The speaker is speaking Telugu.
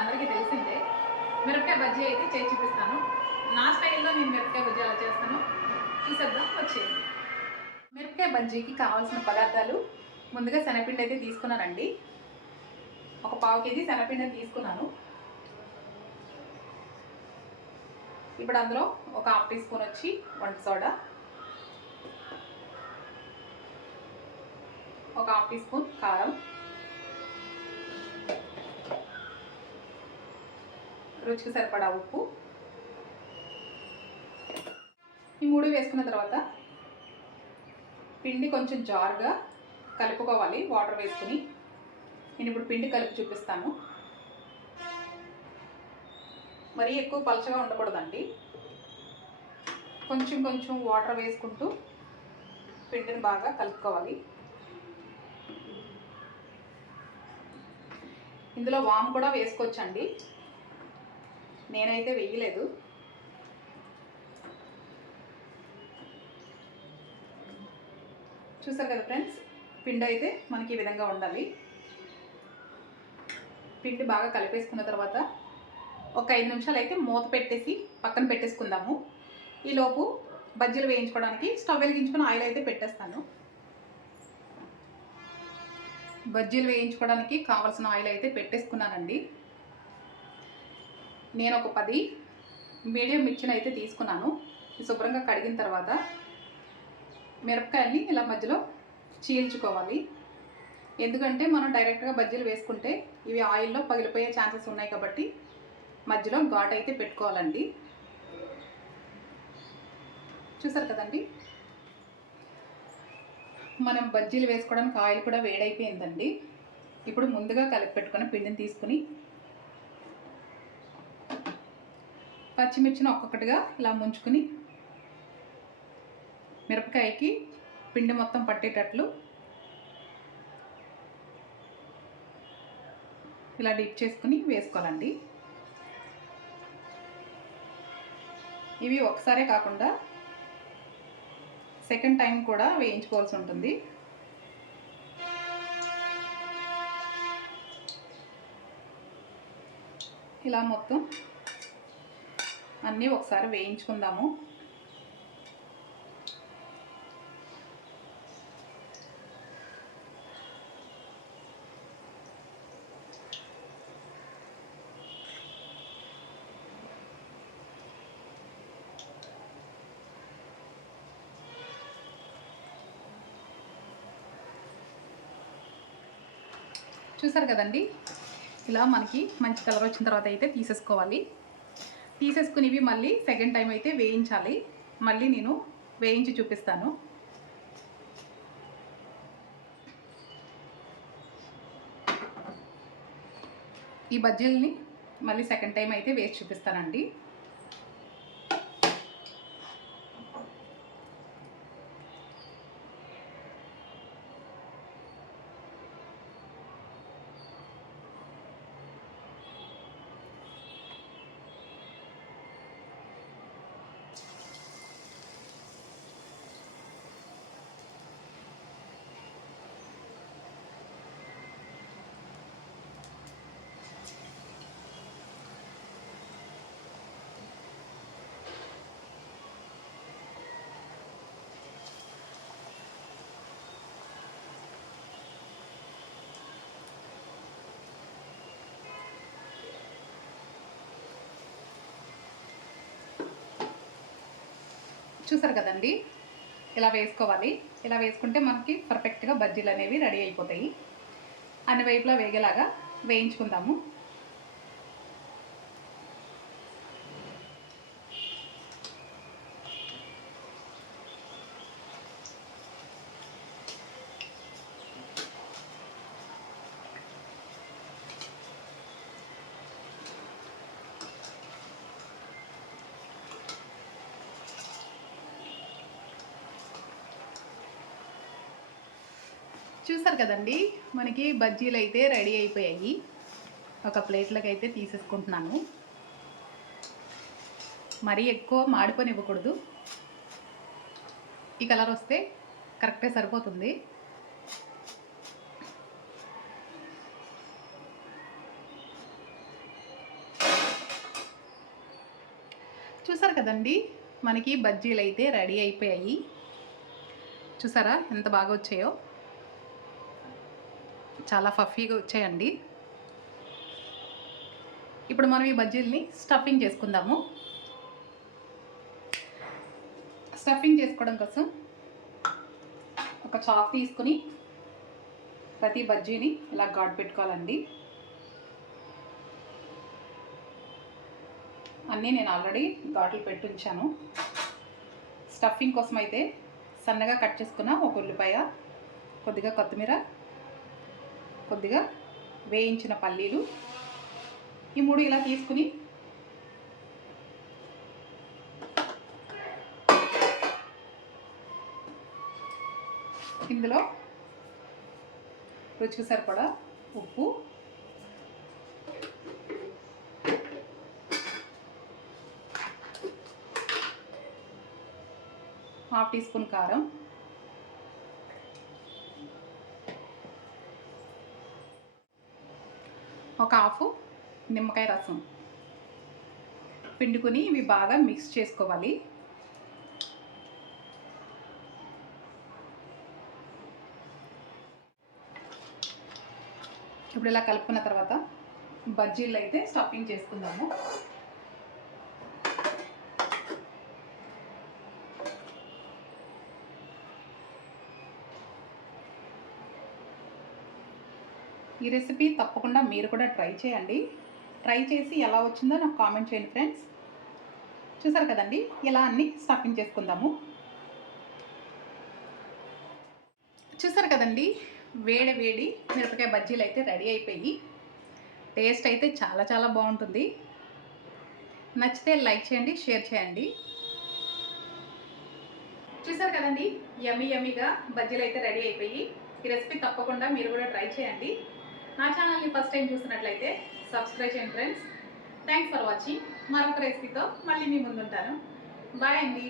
అందరికీ తెలిసిందే. మిరపకాయ బజ్జీ అయితే చేసి చూపిస్తాను. నా స్టైల్లో నేను మిరపకాయ బజ్జీ ఎలా చేస్తానో చూసేద్దాం, వచ్చేయండి. మిరపకాయ బజ్జీకి కావాల్సిన పదార్థాలు ముందుగా శనగపిండి అయితే తీసుకున్నానండి. ఒక పావు కేజీ శనగపిండిని తీసుకున్నాను. ఇప్పుడు అందులో ఒక హాఫ్ టీ స్పూన్ వచ్చి వంట సోడా, ఒక హాఫ్ టీ స్పూన్ కారం, రుచికి సరిపడా ఉప్పు, ఈ మూడు వేసుకున్న తర్వాత పిండి కొంచెం జారుగా కలుపుకోవాలి వాటర్ వేసుకుని. నేను ఇప్పుడు పిండి కలిపి చూపిస్తాను. మరీ ఎక్కువ పలచగా ఉండకూడదండి. కొంచెం కొంచెం వాటర్ వేసుకుంటూ పిండిని బాగా కలుపుకోవాలి. ఇందులో వాము కూడా వేసుకోవచ్చండి, నేనైతే వేయలేదు. చూసారు కదా ఫ్రెండ్స్, పిండి అయితే మనకి ఈ విధంగా ఉండాలి. పిండి బాగా కలిపేసుకున్న తర్వాత ఒక 5 నిమిషాలు అయితే మూత పెట్టేసి పక్కన పెట్టేసుకుందాము. ఈలోపు బజ్జీలు వేయించుకోవడానికి స్టవ్ వెలిగించుకుని ఆయిల్ అయితే పెట్టేస్తాను. బజ్జీలు వేయించుకోవడానికి కావాల్సిన ఆయిల్ అయితే పెట్టేసుకున్నానండి. నేను ఒక 10 మీడియం మిర్చిని అయితే తీసుకున్నాను. శుభ్రంగా కడిగిన తర్వాత మిరపకాయల్ని ఇలా మధ్యలో చీల్చుకోవాలి. ఎందుకంటే మనం డైరెక్ట్గా బజ్జీలు వేసుకుంటే ఇవి ఆయిల్లో పగిలిపోయే ఛాన్సెస్ ఉన్నాయి కాబట్టి మధ్యలో ఘాట్ అయితే పెట్టుకోవాలండి. చూసారు కదండి, మనం బజ్జీలు వేసుకోవడానికి ఆయిల్ కూడా వేడైపోయిందండి. ఇప్పుడు ముందుగా కలిపి పెట్టుకున్న పిండిని తీసుకుని పచ్చిమిర్చిని ఒక్కొక్కటిగా ఇలా ముంచుకుని మిరపకాయకి పిండి మొత్తం పట్టేటట్లు ఇలా డిప్ చేసుకుని వేసుకోవాలండి. ఇవి ఒకసారే కాకుండా సెకండ్ టైం కూడా వేయించుకోవాల్సి ఉంటుంది. ఇలా మొత్తం అన్నీ ఒకసారి వేయించుకుందాము. చూసారు కదండి, ఇలా మనకి మంచి కలర్ వచ్చిన తర్వాత అయితే తీసేసుకోవాలి. తీసేసుకునేవి మళ్ళీ సెకండ్ టైం అయితే వేయించాలి. మళ్ళీ నేను వేయించి చూపిస్తాను. ఈ బజ్జీలని మళ్ళీ సెకండ్ టైం అయితే వేసి చూపిస్తానండి. చూసారు కదండి, ఇలా వేసుకోవాలి. ఇలా వేసుకుంటే మనకి పర్ఫెక్ట్గా బజ్జీలు అనేవి రెడీ అయిపోతాయి. అన్ని వైపులా వేగేలాగా వేయించుకుందాము. చూసారు కదండి, మనకి బజ్జీలు అయితే రెడీ అయిపోయాయి. ఒక ప్లేట్లోకి అయితే తీసేసుకుంటున్నాను. మరీ ఎక్కువ మాడిపోనివ్వకూడదు. ఈ కలర్ వస్తే కరెక్ట్గా సరిపోతుంది. చూసారు కదండి, మనకి బజ్జీలు అయితే రెడీ అయిపోయాయి. చూసారా ఎంత బాగా వచ్చాయో, చాలా ఫఫీగా వచ్చాయండి. ఇప్పుడు మనం ఈ బజ్జీల్ని స్టఫింగ్ చేసుకుందాము. స్టఫింగ్ చేసుకోవడం కోసం ఒక చాక్ తీసుకుని ప్రతి బజ్జీని ఇలా ఘాటు పెట్టుకోవాలండి. అన్నీ నేను ఆల్రెడీ ఘాట్లు పెట్టి ఉంచాను. స్టఫింగ్ కోసం అయితే సన్నగా కట్ చేసుకున్న ఒక ఉల్లిపాయ, కొద్దిగా కొత్తిమీర, కొద్దిగా వేయించిన పల్లీలు, ఈ 3 ఇలా తీసుకుని ఇందులో రుచికి సరిపడా ఉప్పు, ½ టీ స్పూన్ కారం, ఒక హాఫ్ నిమ్మకాయ రసం పిండుకొని ఇవి బాగా మిక్స్ చేసుకోవాలి. ఇప్పుడు ఇలా కలుపుకున్న తర్వాత బజ్జీలు అయితే స్టఫింగ్ చేసుకుందాము. ఈ రెసిపీ తప్పకుండా మీరు కూడా ట్రై చేయండి. ట్రై చేసి ఎలా వచ్చిందో నాకు కామెంట్ చేయండి ఫ్రెండ్స్. చూసారు కదండి, ఇలా అన్నీ స్టఫింగ్ చేసుకుందాము. చూసారు కదండి, వేడి వేడి మిరపకాయ బజ్జీలు అయితే రెడీ అయిపోయి, టేస్ట్ అయితే చాలా చాలా బాగుంటుంది. నచ్చితే లైక్ చేయండి, షేర్ చేయండి. చూసారు కదండి, యమ్మీ యమ్మీగా బజ్జీలు అయితే రెడీ అయిపోయి, ఈ రెసిపీ తప్పకుండా మీరు కూడా ట్రై చేయండి. నా ఛానల్ని ఫస్ట్ టైం చూసినట్లయితే సబ్స్క్రైబ్ చేయండి ఫ్రెండ్స్. Thanks for watching. మరొక రెసిపీతో మళ్ళీ మీ ముందుంటాను. బాయ్ అండి.